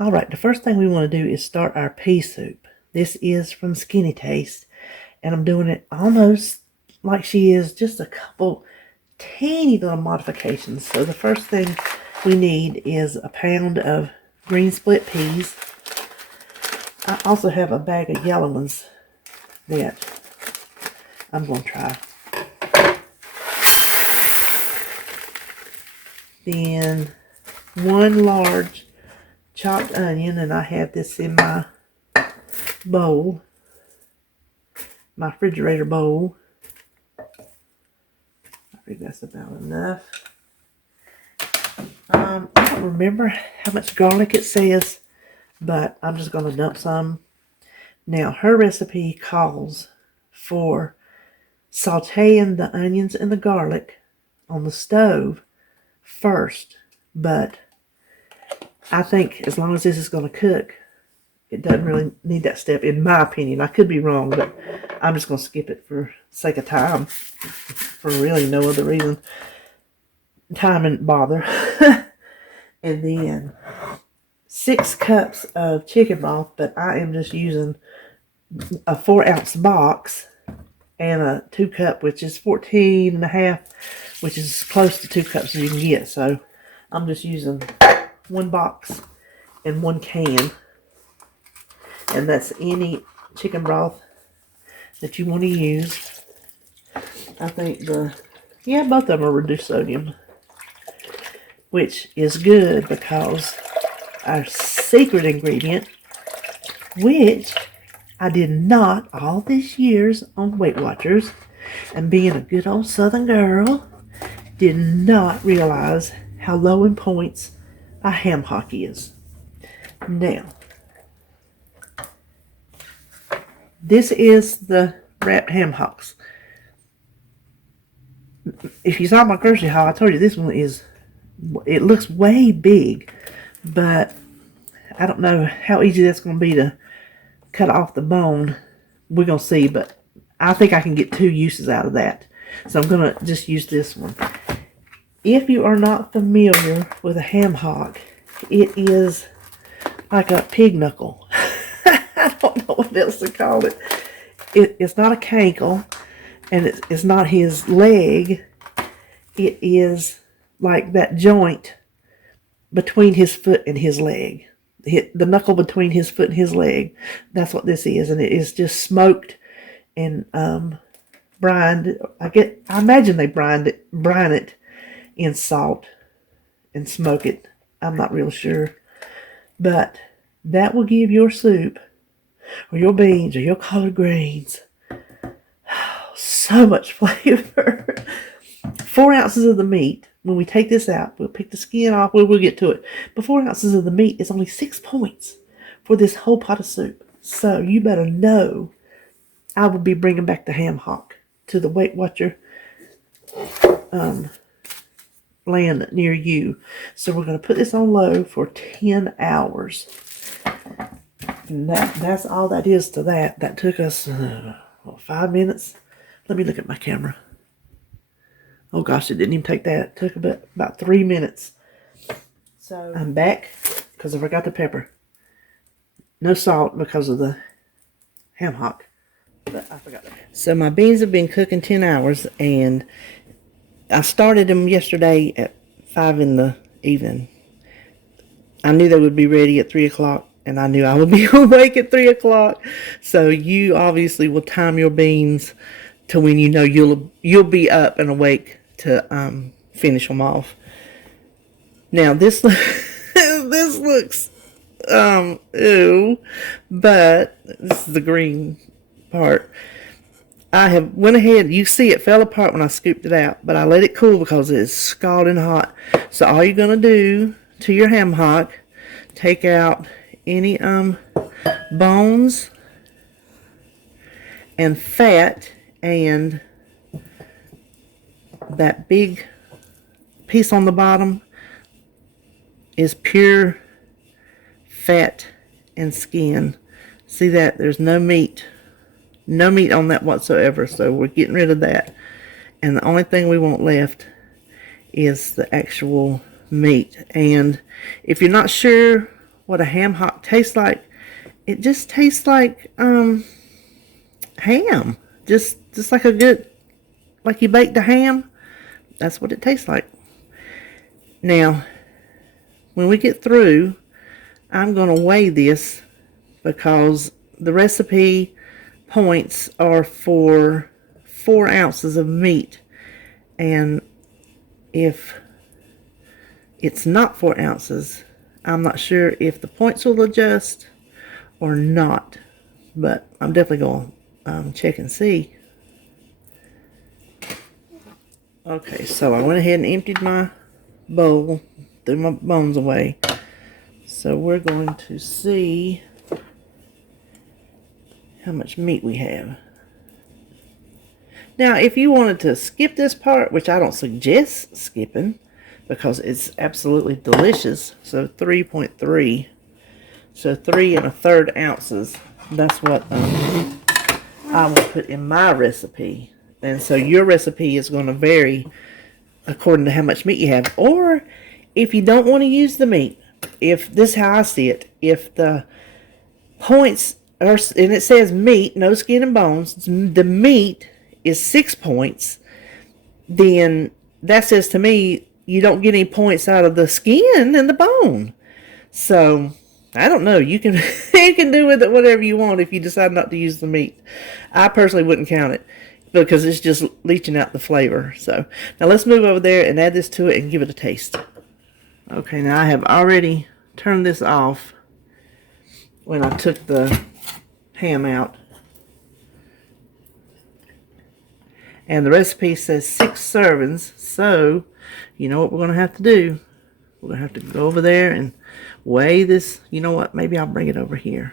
All right, the first thing we want to do is start our pea soup. This is from Skinny Taste, and I'm doing it almost like she is, just a couple teeny little modifications. So the first thing we need is a pound of green split peas. I also have a bag of yellow ones that I'm going to try. Then one large chopped onion, and I have this in my bowl, my refrigerator bowl. I think that's about enough. I don't remember how much garlic it says, but I'm just going to dump some. Now, her recipe calls for sauteing the onions and the garlic on the stove first, but I think as long as this is going to cook, it doesn't really need that step, in my opinion. I could be wrong, but I'm just going to skip it for sake of time, for really no other reason. Time and bother. And then 6 cups of chicken broth, but I am just using a 4-ounce box and a 2 cup, which is 14 and a half, which is close to 2 cups as you can get. So I'm just using 1 box and 1 can. And that's any chicken broth that you want to use. I think both of them are reduced sodium, which is good because our secret ingredient, which I did not all these years on Weight Watchers, and being a good old Southern girl, did not realize how low in points a ham hock is. Now, this is the wrapped ham hocks. If you saw my grocery haul, I told you this one is, it looks way big, but I don't know how easy that's going to be to cut off the bone. We're going to see, but I think I can get 2 uses out of that. So I'm going to just use this one. If you are not familiar with a ham hock, it is like a pig knuckle. I don't know what else to call it. It's not a cankle, and it's not his leg. It is like that joint between his foot and his leg. The knuckle between his foot and his leg. That's what this is, and it is just smoked and brined. I imagine they brine it in salt and smoke it. I'm not real sure, but that will give your soup, or your beans, or your collard greens, so much flavor. 4 ounces of the meat. When we take this out, we'll pick the skin off. We'll get to it. But 4 ounces of the meat is only 6 points for this whole pot of soup. So you better know I will be bringing back the ham hock to the Weight Watcher land near you. So we're going to put this on low for 10 hours. And that's all that is to that. That took us 5 minutes. Let me look at my camera. Oh gosh, it didn't even take that. It took about 3 minutes. So I'm back because I forgot the pepper. No salt because of the ham hock. But I forgot that. So my beans have been cooking 10 hours, and I started them yesterday at 5 in the evening. I knew they would be ready at 3 o'clock, and I knew I would be awake at 3 o'clock. So you obviously will time your beans to when you know you'll be up and awake to finish them off. Now this this looks ew, but this is the green part. I have went ahead, you see it fell apart when I scooped it out, but I let it cool because it is scalding hot. So all you're gonna do to your ham hock, take out any bones and fat, and that big piece on the bottom is pure fat and skin. See that? There's no meat on that whatsoever, so we're getting rid of that. And the only thing we want left is the actual meat. And if you're not sure what a ham hock tastes like. It just tastes like ham. Just like a good, like you baked a ham. That's what it tastes like. Now, when we get through, I'm going to weigh this because the recipe points are for 4 ounces of meat. And if it's not 4 ounces, I'm not sure if the points will adjust or not. But I'm definitely going to check and see. Okay, so I went ahead and emptied my bowl, threw my bones away. So we're going to see how much meat we have. Now, if you wanted to skip this part, which I don't suggest skipping because it's absolutely delicious, so 3.3. So 3 1/3 ounces. That's what I will put in my recipe. And so your recipe is going to vary according to how much meat you have. Or if you don't want to use the meat, if this is how I see it, if the points are, and it says meat, no skin and bones, the meat is 6 points, then that says to me you don't get any points out of the skin and the bone. So I don't know. You can you can do with it whatever you want if you decide not to use the meat. I personally wouldn't count it because it's just leaching out the flavor. So now let's move over there and add this to it and give it a taste. Okay, now I have already turned this off when I took the ham out. And the recipe says 6 servings. So, you know what we're going to have to do? We're going to have to go over there and weigh this. You know what? Maybe I'll bring it over here.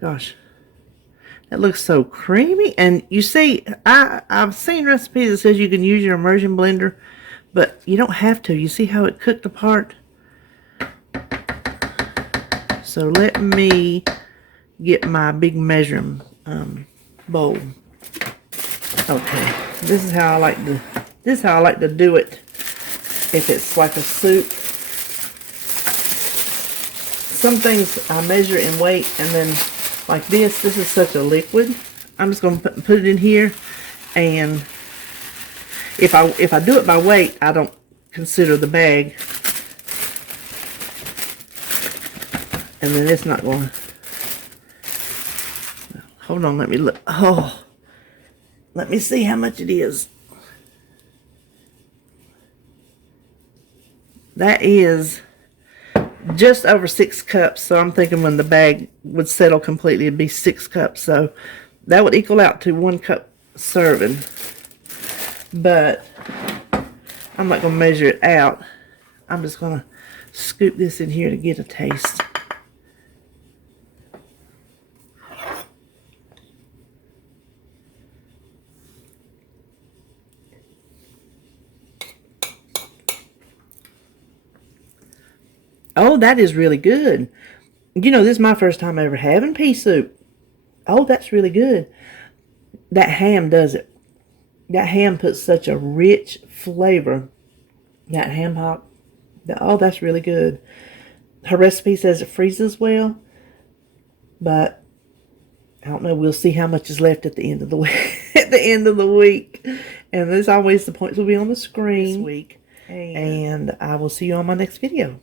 Gosh. That looks so creamy. And you see, I've seen recipes that says you can use your immersion blender, but you don't have to. You see how it cooked apart? So let me get my big measuring bowl. Okay, this is how I like to do it. If it's like a soup, some things I measure in weight, and then like this is such a liquid. I'm just going to put it in here, and if I do it by weight, I don't consider the bag, and then it's not going. Hold on, let me look. Oh, let me see how much it is. That is just over 6 cups. So I'm thinking when the bag would settle completely, it'd be 6 cups. So that would equal out to 1 cup serving. But I'm not going to measure it out. I'm just going to scoop this in here to get a taste. Oh, that is really good. You know, this is my first time ever having pea soup. Oh, that's really good. That ham does it. That ham puts such a rich flavor. That ham hock. Oh, that's really good. Her recipe says it freezes well, but I don't know. We'll see how much is left at the end of the week. At the end of the week, and as always, the points will be on the screen this week. And I will see you on my next video.